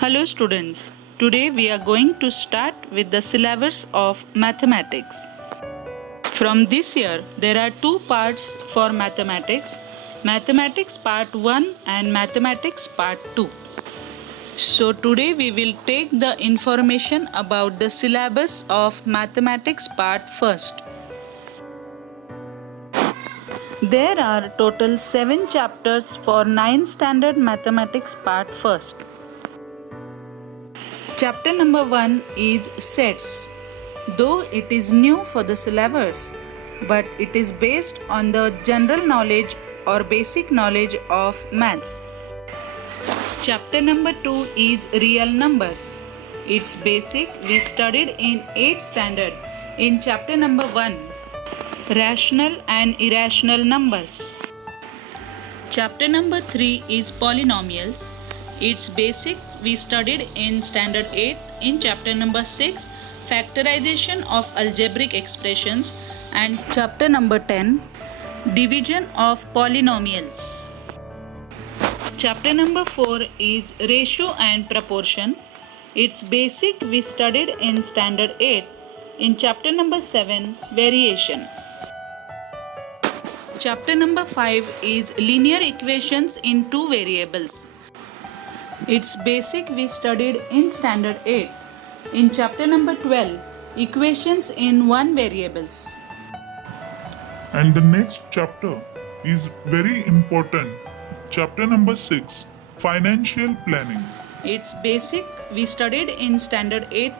Hello students, today we are going to start with the syllabus of mathematics. From this year, there are two parts for mathematics, Mathematics Part 1 and Mathematics Part 2. So today we will take the information about the syllabus of Mathematics Part 1st. There are total 7 chapters for 9th Standard Mathematics Part 1st. Chapter number 1 is sets. Though it is new for the syllabus, but it is based on the general knowledge or basic knowledge of maths. Chapter number 2 is real numbers. It's basic we studied in 8th standard in chapter number 1, rational and irrational numbers. Chapter number 3 is polynomials. It's basic we studied in standard 8 in chapter number 6, factorization of algebraic expressions, and chapter number 10, division of polynomials. Chapter number 4 is ratio and proportion. It's basic we studied in standard 8 in chapter number 7, variation. Chapter number 5 is linear equations in two variables. It's basic we studied in standard 8 in chapter number 12, equations in one variables. And the next chapter is very important. Chapter number 6, financial planning. It's basic we studied in standard 8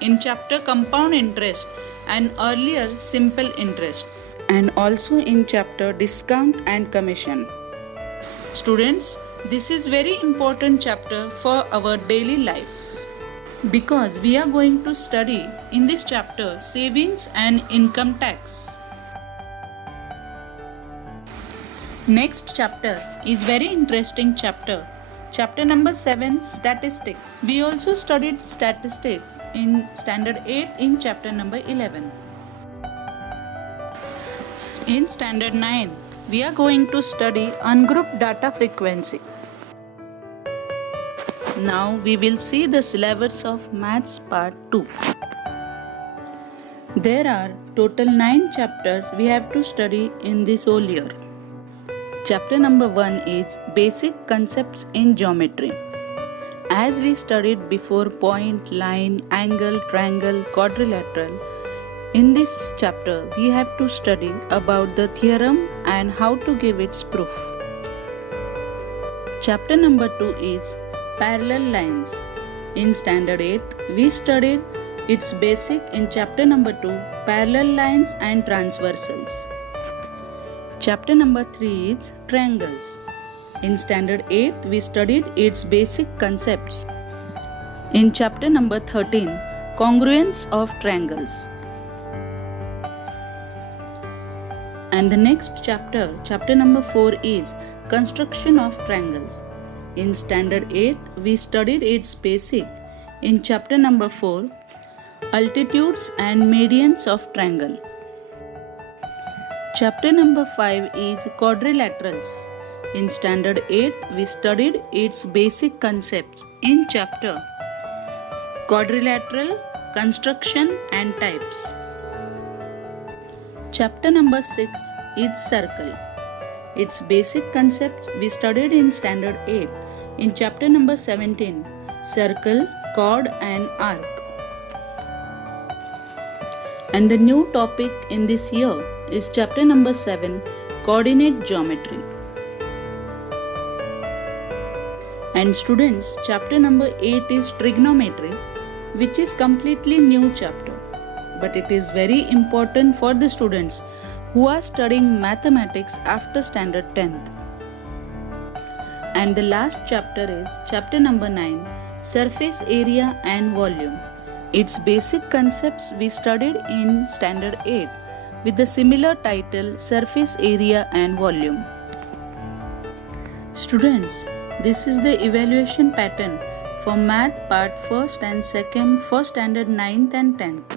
in chapter compound interest and earlier simple interest, and also in chapter discount and commission. Students, this is very important chapter for our daily life because we are going to study in this chapter savings and income tax. Next chapter is very interesting chapter. Chapter number 7, statistics. We also studied statistics in standard 8 in chapter number 11. In standard 9, we are going to study ungrouped data frequency. Now we will see the syllabus of Maths Part 2. There are total 9 chapters we have to study in this whole year. Chapter number 1 is basic concepts in geometry. As we studied before point, line, angle, triangle, quadrilateral, in this chapter we have to study about the theorem and how to give its proof. Chapter number 2 is parallel lines. In standard 8, we studied its basic in chapter number 2, parallel lines and transversals. Chapter number 3 is triangles. In standard 8, we studied its basic concepts. In chapter number 13, congruence of triangles. And the next chapter, chapter number 4 is construction of triangles. In standard 8, we studied its basic. In chapter number 4, altitudes and medians of triangle. Chapter number 5 is quadrilaterals. In standard 8, we studied its basic concepts in chapter quadrilateral, construction and types. Chapter number 6 is circle. Its basic concepts we studied in standard 8 in chapter number 17, circle, chord and arc. And the new topic in this year is chapter number 7, coordinate geometry. And students, chapter number 8 is trigonometry, which is completely new chapter, but it is very important for the students who are studying mathematics after standard 10th. And the last chapter is chapter number 9, surface area and volume. Its basic concepts we studied in standard 8 with the similar title surface area and volume. Students, this is the evaluation pattern for math part 1st and 2nd for standard 9th and 10th.